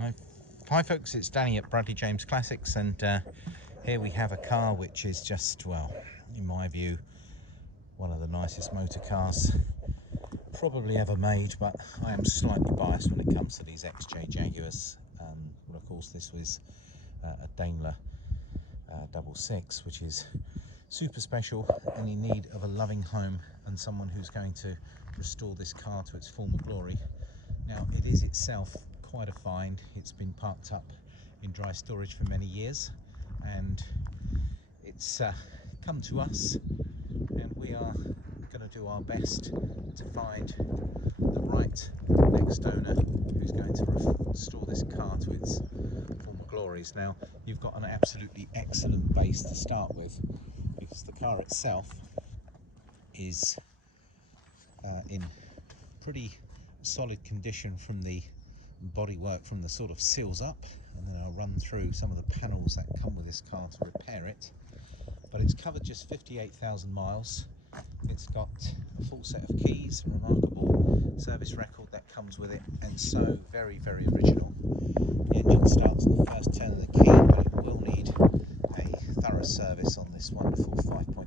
Hi, hi folks, it's Danny at Bradley James Classics, and here we have a car which is just, well, in my view, one of the nicest motor cars probably ever made, but I am slightly biased when it comes to these XJ Jaguars. Well, of course, this was a Daimler 66, which is super special and in need of a loving home and someone who's going to restore this car to its former glory. Now, it is itself quite a find. It's been parked up in dry storage for many years, and it's come to us, and we are going to do our best to find the right next owner who's going to restore this car to its former glories. Now, you've got an absolutely excellent base to start with, because the car itself is in pretty solid condition from the bodywork, from the sort of seals up, and then I'll run through some of the panels that come with this car to repair it. But it's covered just 58,000 miles. It's got a full set of keys, a remarkable service record that comes with it, and so very, very original. The engine starts on the first turn of the key, but it will need a thorough service on this wonderful 5.3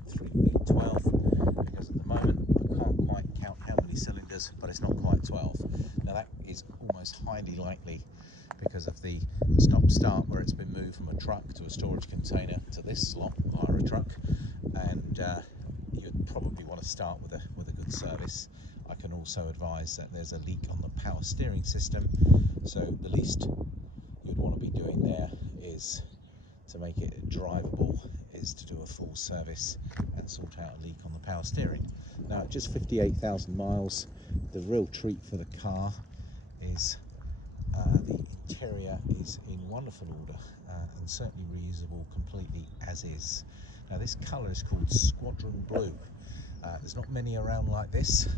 V12, because at the moment I can't quite count how many cylinders, but it's not quite 12. Now that is almost highly likely because of the stop-start, where it's been moved from a truck to a storage container to this slot via a truck, and you'd probably want to start with a good service. I can also advise that there's a leak on the power steering system, so the least you'd want to be doing there is, to make it drivable, is to do a full service and sort out a leak on the power steering. Now, at just 58,000 miles, the real treat for the car is the interior is in wonderful order, and certainly reusable completely as is. Now, this colour is called Squadron Blue. There's not many around like this,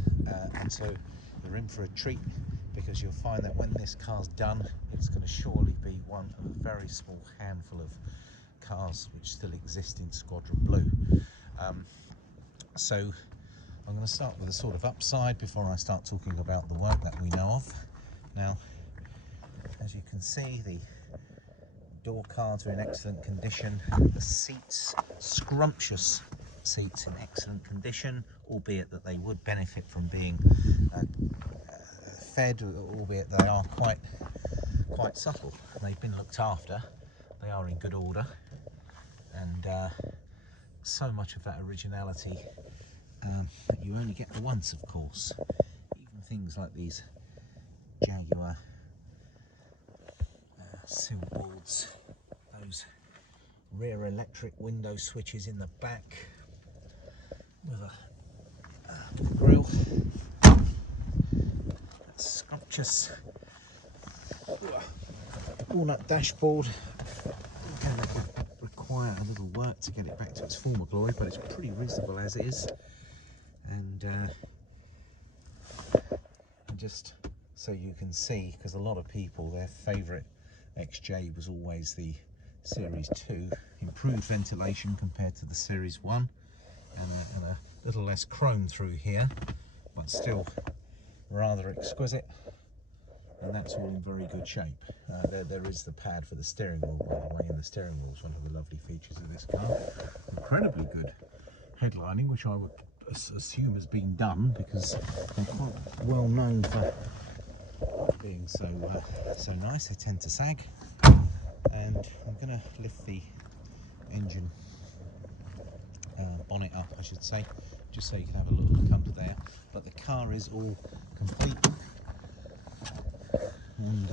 and so you're in for a treat, because you'll find that when this car's done, it's going to surely be one of a very small handful of cars which still exist in Squadron Blue. So I'm going to start with a sort of upside before I start talking about the work that we know of. Now, as you can see, the door cards are in excellent condition. The seats, scrumptious seats, in excellent condition, albeit that they would benefit from being fed, albeit they are quite subtle. They've been looked after. They are in good order, and so much of that originality that you only get the once, of course. Even things like these Jaguar sill boards, those rear electric window switches in the back with a grille, that scrumptious walnut dashboard. Again, that would require a little work to get it back to its former glory, but it's pretty reasonable as is. And just so you can see, because a lot of people, their favourite XJ was always the Series 2, improved ventilation compared to the Series 1, and a little less chrome through here, but still rather exquisite, and that's all in very good shape. There is the pad for the steering wheel, by the way, and the steering wheel is one of the lovely features of this car. Incredibly good headlining, which I would assume has been done, because they're quite well known for being so nice. They tend to sag. And I'm going to lift the engine bonnet up, I should say, just so you can have a little look under there. But the car is all complete, and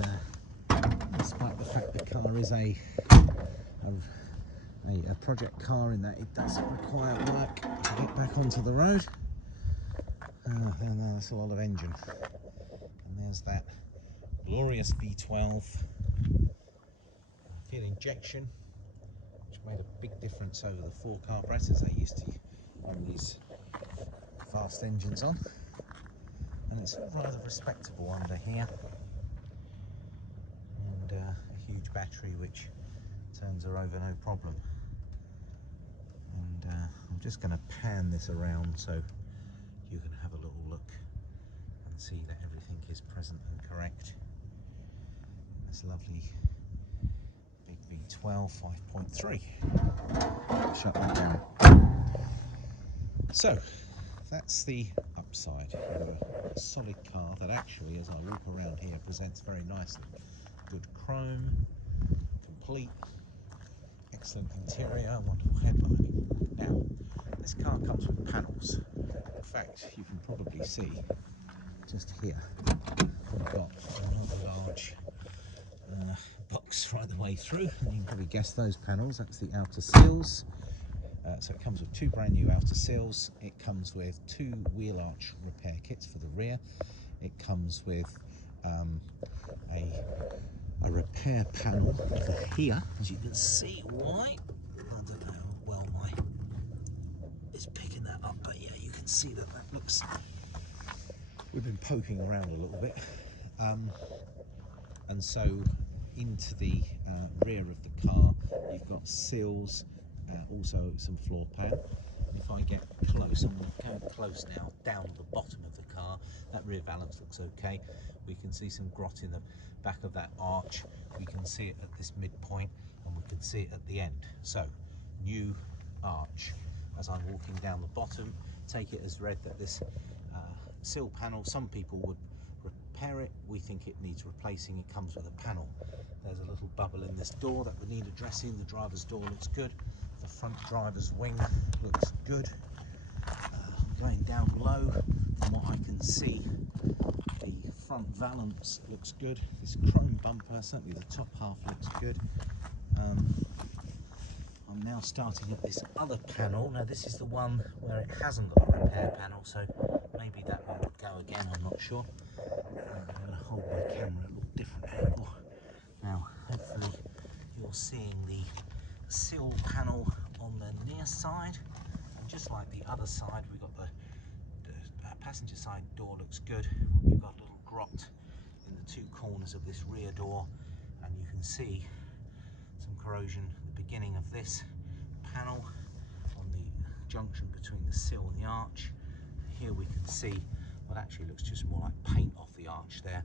despite the fact the car is a project car, in that it does require work to get back onto the road, and that's a lot of engine. And there's that glorious V12 fuel injection, which made a big difference over the 4 carburetors they used to run these fast engines on. And it's rather respectable under here, and a huge battery which turns her over no problem. And I'm just going to pan this around so you can have a little look and see that everything is present and correct. this lovely big V12 5.3. Shut that down. So that's the upside. You've got a solid car that actually, as I walk around here, presents very nicely. Good chrome, complete, excellent interior, wonderful headlining. Now, this car comes with panels. In fact, you can probably see just here, we've got another large box right the way through, and you can probably guess those panels. That's the outer seals. So it comes with two brand new outer seals. It comes with two wheel arch repair kits for the rear. It comes with a repair panel for here, as you can see. Why? I don't know how well it's picking that up, but yeah, you can see that looks. We've been poking around a little bit, and so into the rear of the car, you've got seals. Also some floor pan. And if I get close, I'm going close now, down the bottom of the car, that rear valance looks okay. We can see some grot in the back of that arch. We can see it at this midpoint, and we can see it at the end. So, new arch. As I'm walking down the bottom, take it as read that this sill panel, some people would repair it. We think it needs replacing. It comes with a panel. There's a little bubble in this door that would need addressing. The driver's door looks good. The front driver's wing looks good. Going down low, from what I can see, the front valance looks good. This chrome bumper, certainly the top half looks good. I'm now starting at this other panel. Now this is the one where it hasn't got a repair panel, so maybe that one would go again, I'm not sure. I'm going to hold my camera at a little different angle. Now hopefully you're seeing the sill panel on the near side, and just like the other side, we've got the passenger side door looks good. We've got a little grot in the two corners of this rear door, and you can see some corrosion at the beginning of this panel on the junction between the sill and the arch. Here we can see what actually looks just more like paint off the arch there,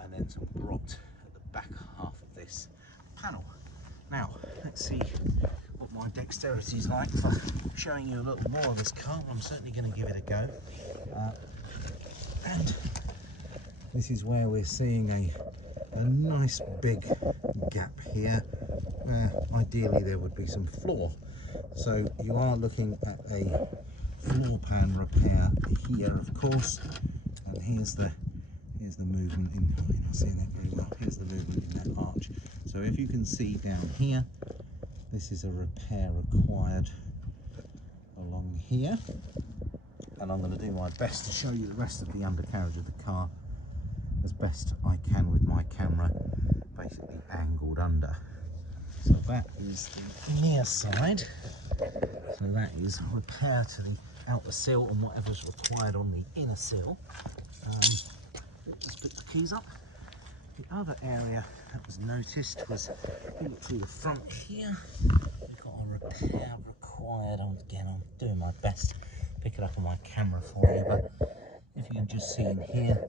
and then some grot at the back half of this panel. Now, let's see what my dexterity is like for showing you a little more of this car. I'm certainly going to give it a go. And this is where we're seeing a nice big gap here, where ideally there would be some floor. So you are looking at a floor pan repair here, of course. And here's the movement in. You're not seeing that very well. Here's the movement in that arch. So if you can see down here, this is a repair required along here, and I'm going to do my best to show you the rest of the undercarriage of the car as best I can with my camera basically angled under. So that is the near side, so that is repair to the outer sill and whatever's required on the inner sill. Let's pick the keys up. The other area that was noticed was, if you look through the front here, we've got a repair required. Again, I'm doing my best to pick it up on my camera for you, but if you can just see in here,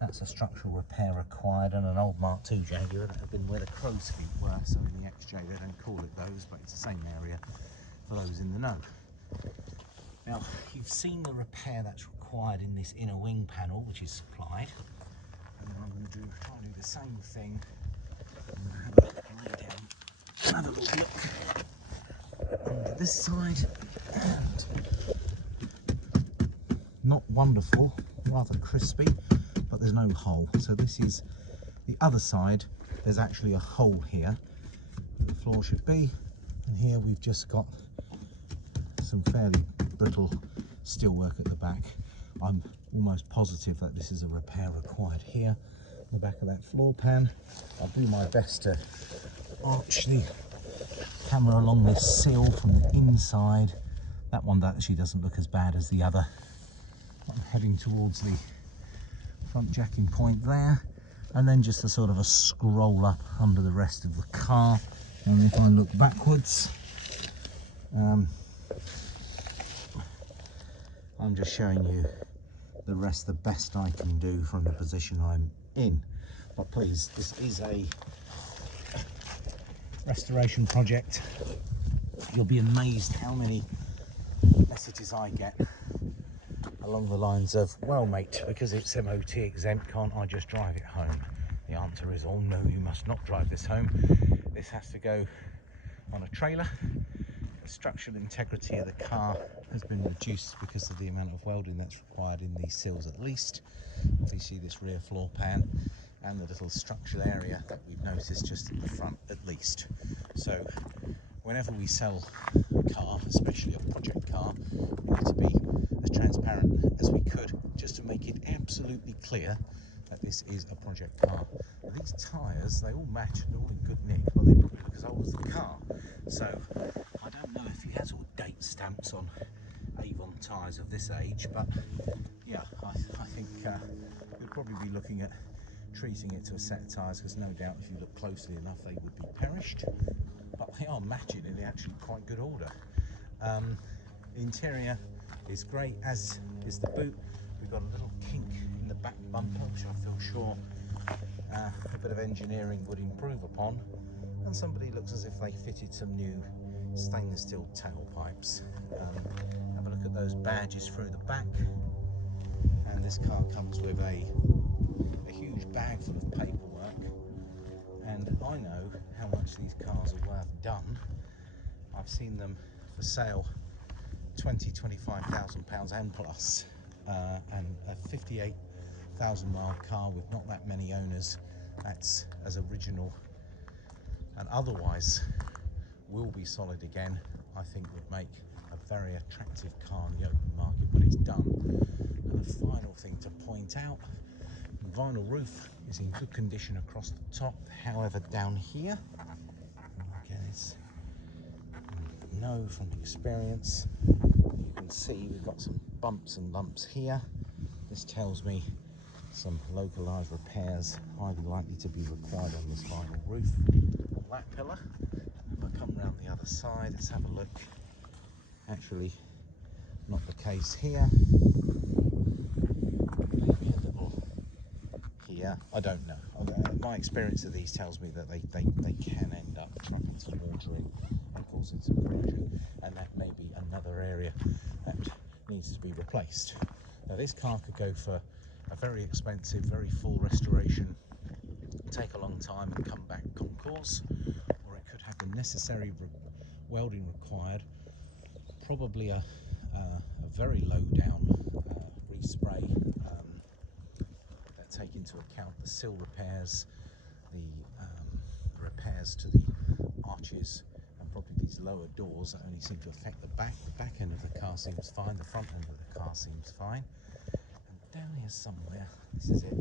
that's a structural repair required, and an old Mark II Jaguar that had been where the crow's feet were. So in the XJ they don't call it those, but it's the same area for those in the know. Now, you've seen the repair that's required in this inner wing panel, which is supplied. And then I'm going to try and do the same thing. I'm going to have a lay down, have a little look under this side, and not wonderful, rather crispy, but there's no hole. So this is the other side. There's actually a hole here where the floor should be, and here we've just got some fairly brittle steelwork at the back. I'm almost positive that this is a repair required here, the back of that floor pan. I'll do my best to arch the camera along this sill from the inside. That one actually doesn't look as bad as the other. I'm heading towards the front jacking point there, and then just a sort of a scroll up under the rest of the car. And if I look backwards, I'm just showing you the rest the best I can do from the position I'm in. But please, this is a restoration project, you'll be amazed how many messages I get along the lines of, well mate, because it's MOT exempt, can't I just drive it home? The answer is, oh no, you must not drive this home. This has to go on a trailer. The structural integrity of the car has been reduced because of the amount of welding that's required in these sills at least. If you see this rear floor pan and the little structural area that we've noticed just at the front at least. So whenever we sell a car, especially a project car, we need to be as transparent as we could just to make it absolutely clear that this is a project car. Now, these tyres, they all match and all in good nick, but they probably look as old as the car. So I don't know if he has all date stamps on Avon tyres of this age, but yeah, I think you'll probably be looking at treating it to a set of tyres, because no doubt if you look closely enough they would be perished, but they are matching in actually quite good order. The interior is great, as is the boot. We've got a little kink in the back bumper, which I feel sure a bit of engineering would improve upon, and somebody looks as if they fitted some new stainless steel tailpipes. Have a look at those badges through the back, and this car comes with a huge bag full of paperwork, and I know how much these cars are worth done. I've seen them for sale £25,000 and plus, and a 58,000 mile car with not that many owners, that's as original and otherwise will be solid again, I think would make a very attractive car in the open market when it's done. And a final thing to point out, the vinyl roof is in good condition across the top. However, down here, again, it's know from experience, you can see we've got some bumps and lumps here. This tells me some localized repairs highly likely to be required on this vinyl roof. On that pillar, if I come round the other side, let's have a look. Actually, not the case here. Maybe a little here. I don't know. My experience of these tells me that they can end up trapping some water in and causing some corrosion, and that may be another area that needs to be replaced. Now, this car could go for a very expensive, very full restoration, take a long time and come back concours, or it could have the necessary welding required, probably a very low down respray that take into account the sill repairs, the repairs to the arches, and probably these lower doors that only seem to affect the back. The back end of the car seems fine, the front end of the car seems fine. And down here somewhere, this is it,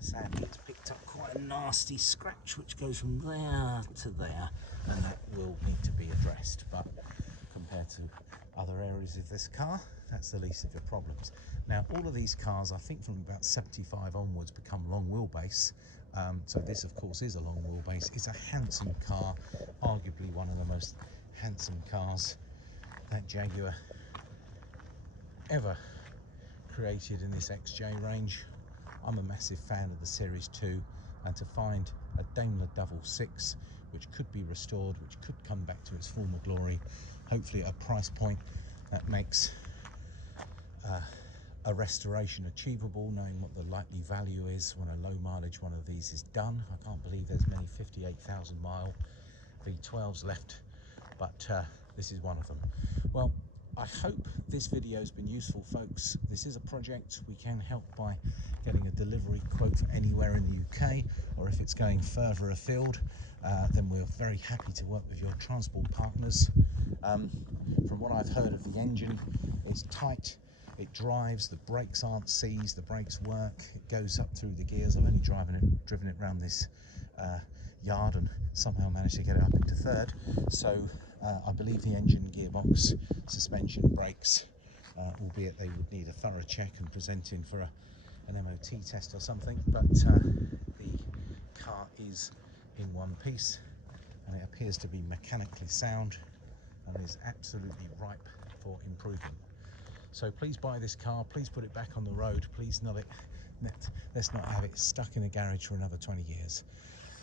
sadly it's picked up quite a nasty scratch which goes from there to there, and that will need to be addressed, but compared to other areas of this car, that's the least of your problems. Now, all of these cars, I think from about 75 onwards, become long wheelbase. So this, of course, is a long wheelbase. It's a handsome car, arguably one of the most handsome cars that Jaguar ever created in this XJ range. I'm a massive fan of the Series 2, and to find a Daimler 6, which could be restored, which could come back to its former glory, hopefully at a price point that makes a restoration achievable, knowing what the likely value is when a low mileage one of these is done. I can't believe there's many 58,000 mile V12s left, but this is one of them. Well, I hope this video has been useful, folks. This is a project. We can help by getting a delivery quote for anywhere in the UK, or if it's going further afield, then we're very happy to work with your transport partners. From what I've heard of the engine, it's tight, it drives, the brakes aren't seized, the brakes work, it goes up through the gears. I've only driven it around this yard and somehow managed to get it up into third. So I believe the engine, gearbox, suspension, brakes, albeit they would need a thorough check and present in for an MOT test or something, but the car is in one piece and it appears to be mechanically sound and is absolutely ripe for improvement. So please buy this car, please put it back on the road, please let's not have it stuck in a garage for another 20 years.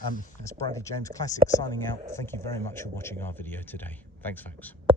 That's Bradley James Classics signing out. Thank you very much for watching our video today. Thanks, folks.